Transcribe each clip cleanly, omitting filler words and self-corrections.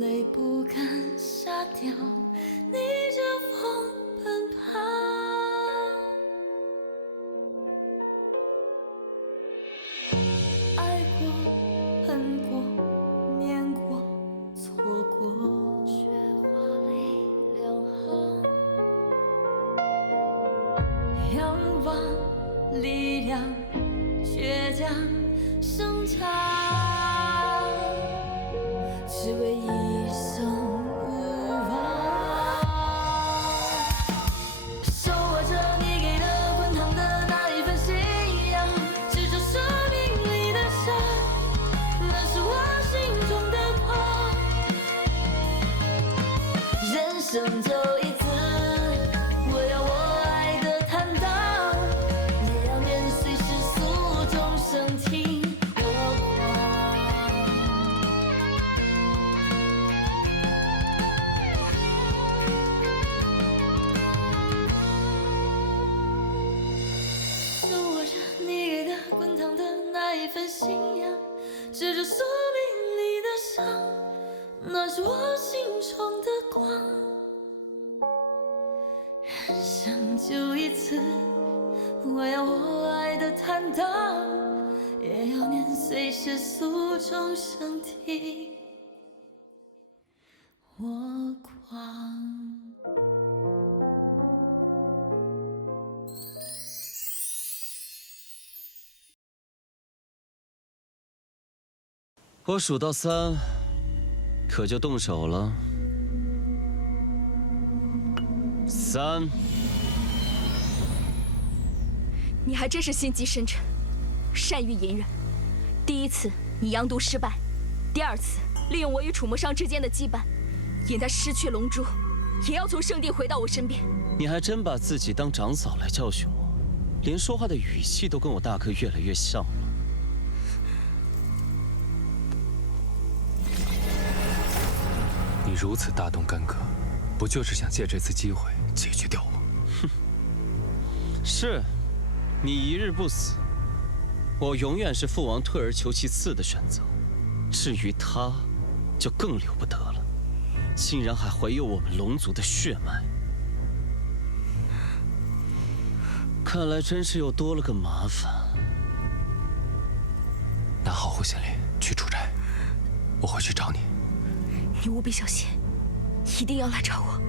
泪不敢下掉，逆着风奔跑。爱过，恨过，念过，错过，雪花里两行。仰望力量，倔强生长，只为一生无望。手握着你给的滚烫的那一份信仰，执着生命里的伤，那是我心中的光。人生就一次，我要我爱的坦荡，也要面随世俗众生听我狂。手握着你给的滚烫的那一份信仰，执着生命里的伤，那是我心中的光。人生就一次，我要我爱的坦荡，也要年岁世俗众生听我狂。我数到3，可就动手了。3。你还真是心机深沉，善于隐忍。第一次你阳毒失败，第二次利用我与楚魔商之间的羁绊，引他失去龙珠，也要从圣地回到我身边。你还真把自己当长嫂来教训我，连说话的语气都跟我大哥越来越像了。你如此大动干戈，不就是想借这次机会解决掉我？哼，是，你一日不死，我永远是父王退而求其次的选择。至于他，就更留不得了，竟然还怀有我们龙族的血脉。看来真是又多了个麻烦。拿好护心铃，去出差，我会去找你。你务必小心，一定要来找我。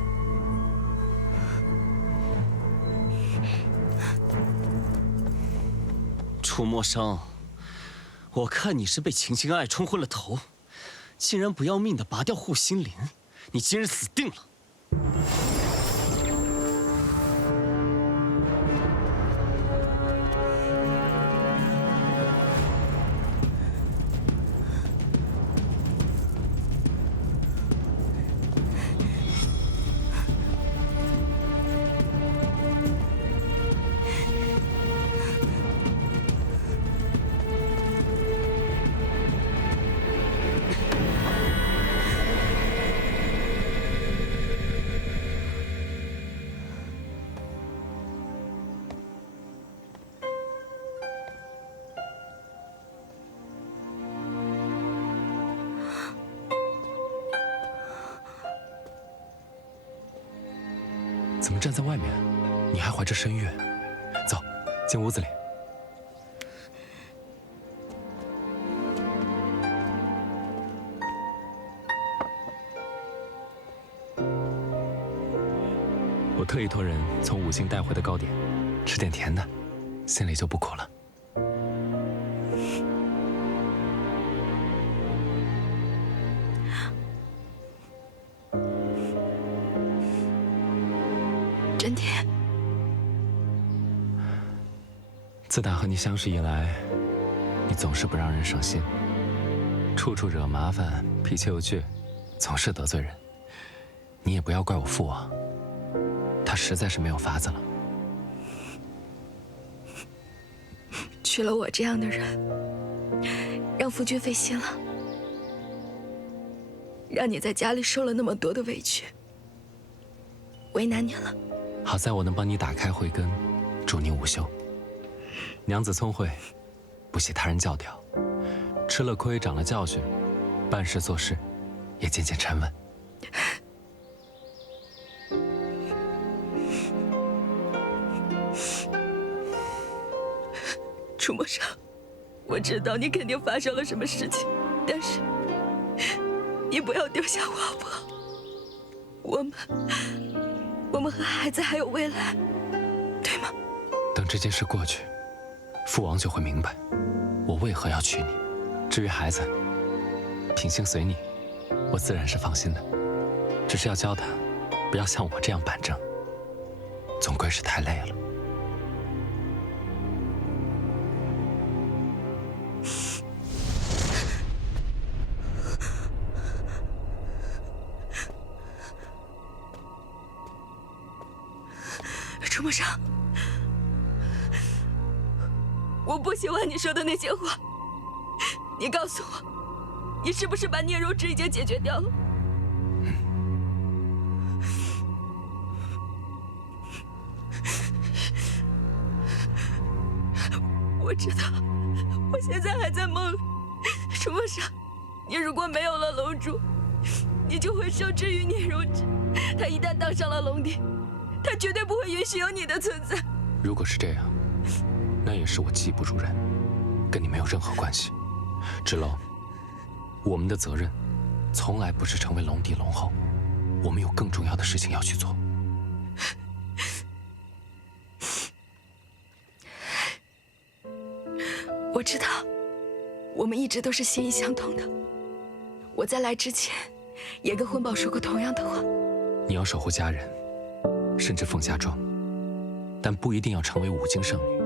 楚墨商，我看你是被秦心爱冲昏了头，竟然不要命的拔掉护心铃，你今日死定了！怎么站在外面？你还怀着身孕？走，进屋子里。我特意托人从五星带回的糕点，吃点甜的，心里就不苦了。真甜。自打和你相识以来，你总是不让人省心，处处惹麻烦，脾气又倔，总是得罪人。你也不要怪我父王，他实在是没有法子了。娶了我这样的人，让夫君费心了，让你在家里受了那么多的委屈，为难你了。好在我能帮你打开慧根，助你午休。娘子聪慧，不喜他人教条，吃了亏长了教训，办事做事也渐渐沉稳。楚墨裳，我知道你肯定发生了什么事情，但是你不要丢下我好不好？我们和孩子还有未来，对吗？等这件事过去，父王就会明白我为何要娶你。至于孩子，品性随你，我自然是放心的。只是要教他，不要像我这样板正，总归是太累了。楚墨裳，我不喜欢你说的那些话。你告诉我，你是不是把聂荣芷已经解决掉了？我知道，我现在还在梦里。楚墨裳，你如果没有了龙珠，你就会受制于聂荣芷。他一旦当上了龙帝，他绝对不会允许有你的存在。如果是这样，那也是我技不如人，跟你没有任何关系。芷楼，我们的责任从来不是成为龙帝龙后，我们有更重要的事情要去做。我知道，我们一直都是心意相通的。我在来之前，也跟婚宝说过同样的话。你要守护家人，甚至奉下状，但不一定要成为五经圣女。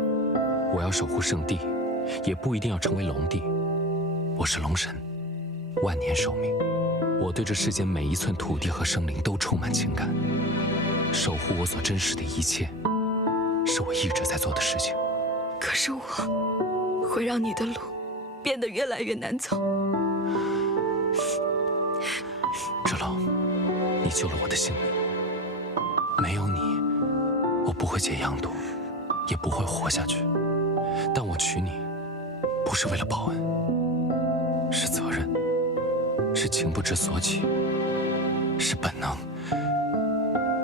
我要守护圣地，也不一定要成为龙帝。我是龙神，万年寿命。我对这世间每一寸土地和生灵都充满情感，守护我所珍视的一切，是我一直在做的事情。可是我会让你的路变得越来越难走。芷楼，你救了我的性命，没有你，我不会解阳毒，也不会活下去。但我娶你，不是为了报恩，是责任，是情不知所起，是本能，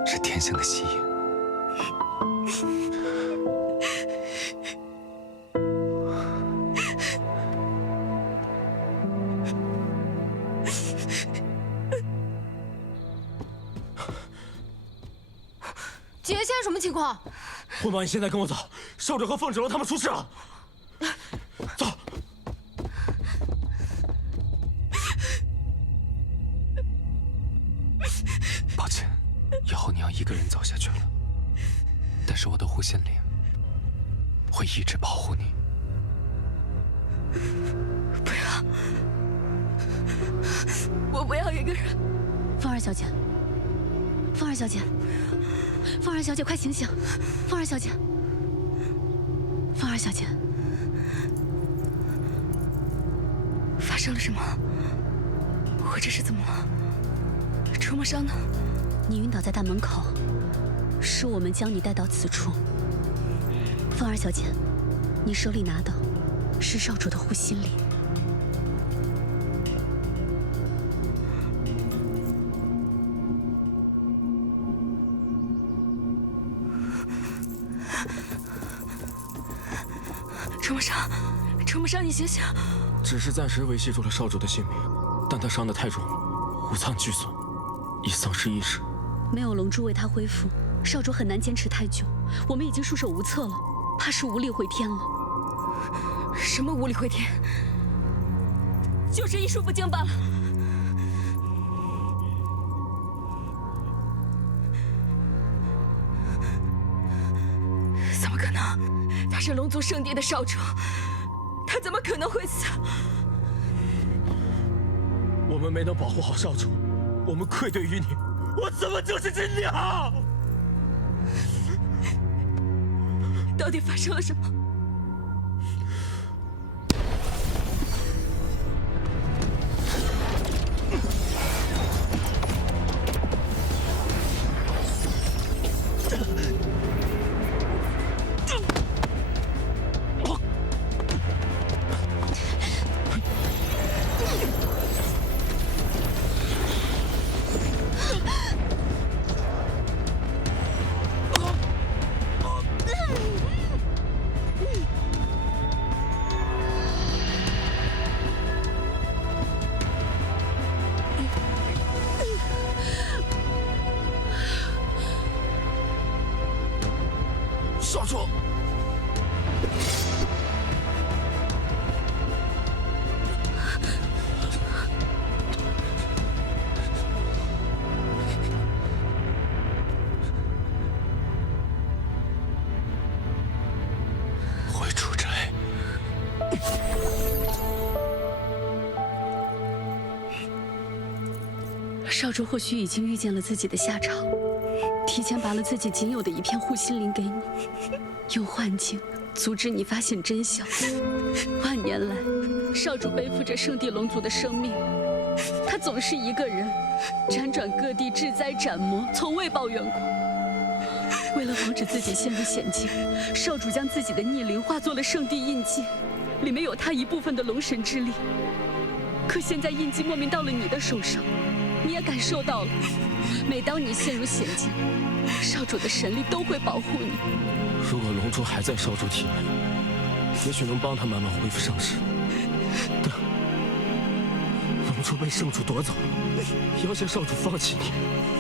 是天性的吸引。姐，现在什么情况？婚宝，你现在跟我走，少主和凤芷楼他们出事了。走。抱歉，以后你要一个人走下去了。但是我的护心灵会一直保护你。不要，我不要一个人。凤儿小姐，凤儿小姐，凤儿小姐，快醒醒！凤儿小姐，凤儿小姐，发生了什么？我这是怎么了？楚墨裳呢？你晕倒在大门口，是我们将你带到此处。凤儿小姐，你手里拿的是少主的护心灵。楚墨裳，楚墨裳，你醒醒！只是暂时维系住了少主的性命，但他伤得太重了，五脏俱损，已丧失意识。没有龙珠为他恢复，少主很难坚持太久。我们已经束手无策了，怕是无力回天了。什么无力回天？就是医术不精罢了。怎么可能？他是龙族圣地的少主，他怎么可能会死？我们没能保护好少主，我们愧对于你，我怎么就是金鸟？到底发生了什么？少主。回出宅。少主或许已经预见了自己的下场，提前拔了自己仅有的一片护心灵给你，用幻境阻止你发现真相。万年来，少主背负着圣地龙族的生命，他总是一个人辗转各地治灾斩魔，从未抱怨过。为了防止自己陷入险境，少主将自己的逆鳞化作了圣地印记，里面有他一部分的龙神之力。可现在印记莫名到了你的手上，你也感受到了，每当你陷入险境，少主的神力都会保护你。如果龙珠还在少主体内，也许能帮他慢慢恢复圣势。但龙珠被圣主夺走，要挟少主放弃你，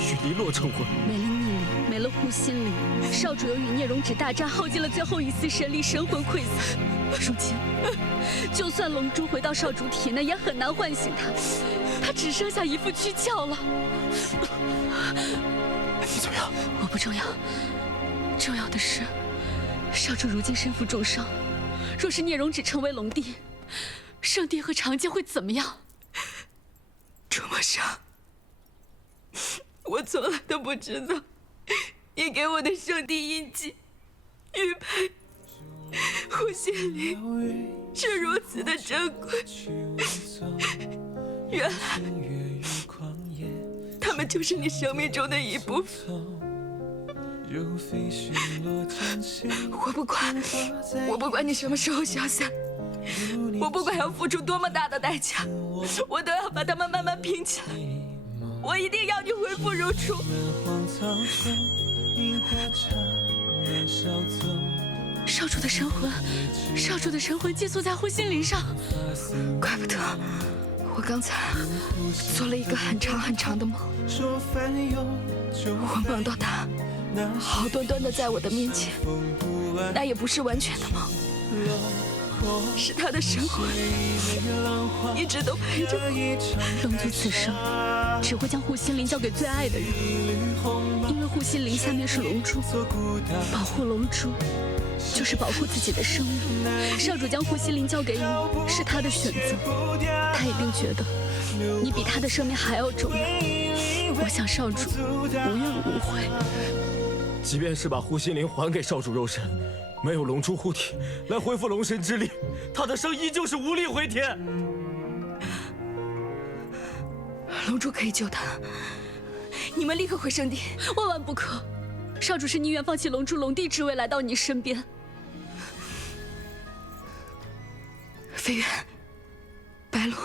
与黎洛成婚。没了逆鳞，没了护心灵，少主又与聂荣芷大战，耗尽了最后一丝神力，神魂溃散。如今，就算龙珠回到少主体内，也很难唤醒他。他只剩下一副躯壳了。你怎么样？我不重要，重要的是，少主如今身负重伤，若是聂荣芷成为龙帝，圣地和长街会怎么样？楚墨生，我从来都不知道，你给我的圣地印记、玉佩、护心灵是如此的珍贵。原来，他们就是你生命中的一部分。我不管你什么时候消散，我不管要付出多么大的代价，我都要把它们慢慢拼起来。我一定要你恢复如初。少主的神魂，少主的神魂寄宿在护心灵上，怪不得我刚才做了一个很长很长的梦，我梦到他好端端的在我的面前，那也不是完全的梦，是他的神魂一直都陪着我。龙族此生只会将护心灵交给最爱的人，因为护心灵下面是龙珠，保护龙珠就是保护自己的生命。少主将护心灵交给你，是他的选择，他一定觉得你比他的生命还要重要。我想少主无怨无悔。即便是把护心灵还给少主肉身，没有龙珠护体来恢复龙神之力，他的生依旧是无力回天。龙珠可以救他，你们立刻回圣地。万万不可！少主是宁愿放弃龙珠龙帝之位来到你身边。飞远、白鹿，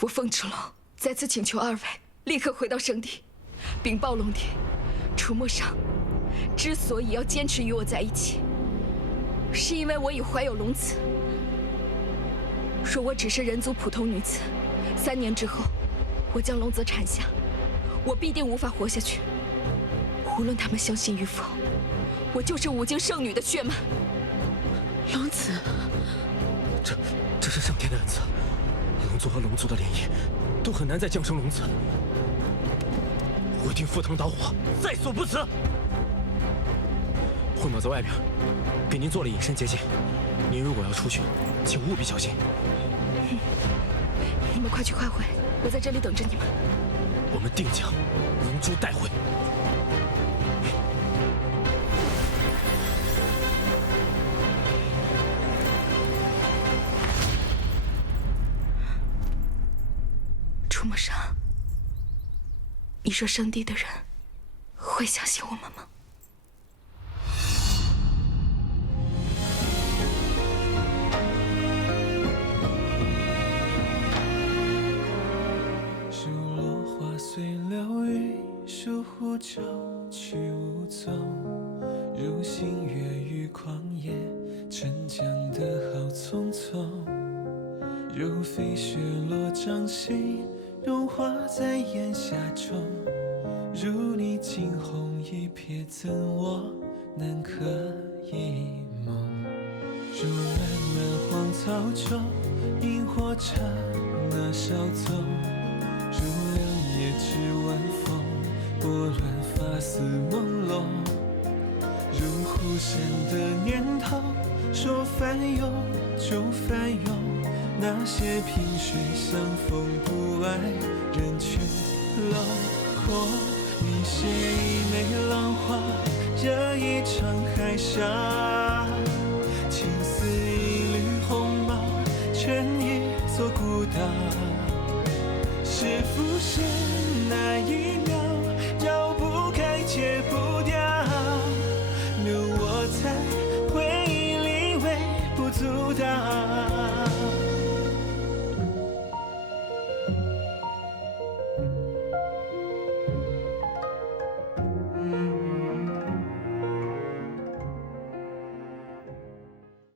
我风之龙再次请求二位立刻回到圣地，禀报龙帝，楚墨裳之所以要坚持与我在一起，是因为我已怀有龙子。若我只是人族普通女子，3年之后，我将龙子产下，我必定无法活下去。无论他们相信与否，我就是5境圣女的血脉。龙子，这是上天的恩赐，龙族和龙族的联姻都很难再降生龙子。我一定赴汤蹈火，在所不辞。混宝在外边，给您做了隐身结界，您如果要出去，请务必小心。你们快去快回，我在这里等着你们。我们定将龙珠带回。楚墨裳，你说圣地的人会相信我们吗？树落花随流雨，疏忽骤去无踪。如星月于旷野，沉江的好匆匆。如飞雪落掌心，融化在炎夏中。如你惊鸿一瞥，怎我能可一梦。如漫漫荒草中，萤火刹那稍走。如两夜之晚风，拨乱发丝朦胧。如忽闪的念头，说翻涌就翻涌。那些萍水相逢不爱，人去楼空。你写一枚浪花，惹一场海峡。情似一缕鸿毛，圈一座孤岛。是浮现那一秒，遥